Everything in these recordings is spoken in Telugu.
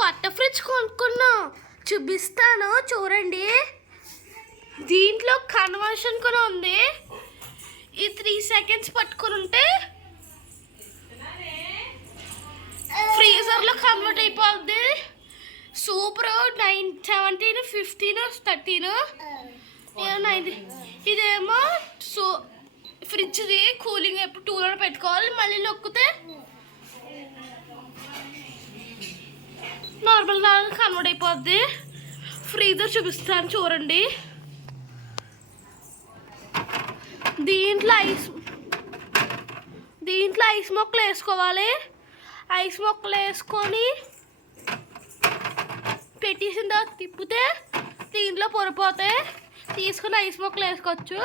కొత్త ఫ్రిడ్జ్ కొనుక్కున్నాం, చూపిస్తాను చూడండి. దీంట్లో కన్వర్షన్ కూడా ఉంది. ఈ 3 seconds పట్టుకుని ఉంటే ఫ్రీజర్లో కన్వర్ట్ అయిపోద్ది. సూపర్. 9, 17, 15, 13, 9. ఇదేమో ఫ్రిడ్జ్ది కూలింగ్ ఎప్పుడు 2లో పెట్టుకోవాలి. మళ్ళీ నొక్కితే నార్మల్ దానికి కన్వర్ట్ అయిపోద్ది. ఫ్రీజర్ చూపిస్తాను చూడండి. దీంట్లో ఐస్ మొక్కలు వేసుకోవాలి. ఐస్ మొక్కలు వేసుకొని పెట్టేసిన తర్వాత తిప్పితే దీంట్లో పొరపోతే తీసుకుని ఐస్ మొక్కలు వేసుకోవచ్చు.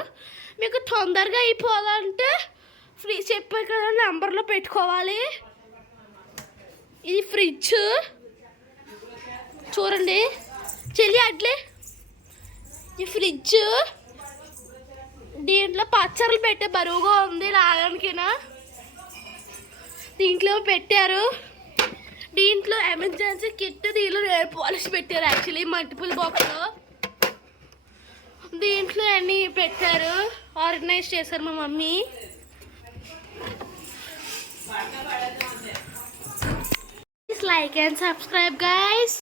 మీకు తొందరగా అయిపోవాలంటే చెప్పే కదా నెంబర్లో పెట్టుకోవాలి. ఇది ఫ్రిడ్జ్ చూడండి చెల్లి అట్లే. ఈ ఫ్రిడ్జ్ దీంట్లో పచ్చళ్ళు పెట్టే బరువుగా ఉంది లాగానికినా. దీంట్లో పెట్టారు. దీంట్లో ఎమర్జెన్సీ కిట్, దీంట్లో నెయిల్ పాలిష్ పెట్టారు. యాక్చువల్లీ మల్టిపుల్ బాక్స్లో దీంట్లో అన్నీ పెట్టారు. ఆర్గనైజ్ చేశారు మా mummy. Please like and subscribe guys.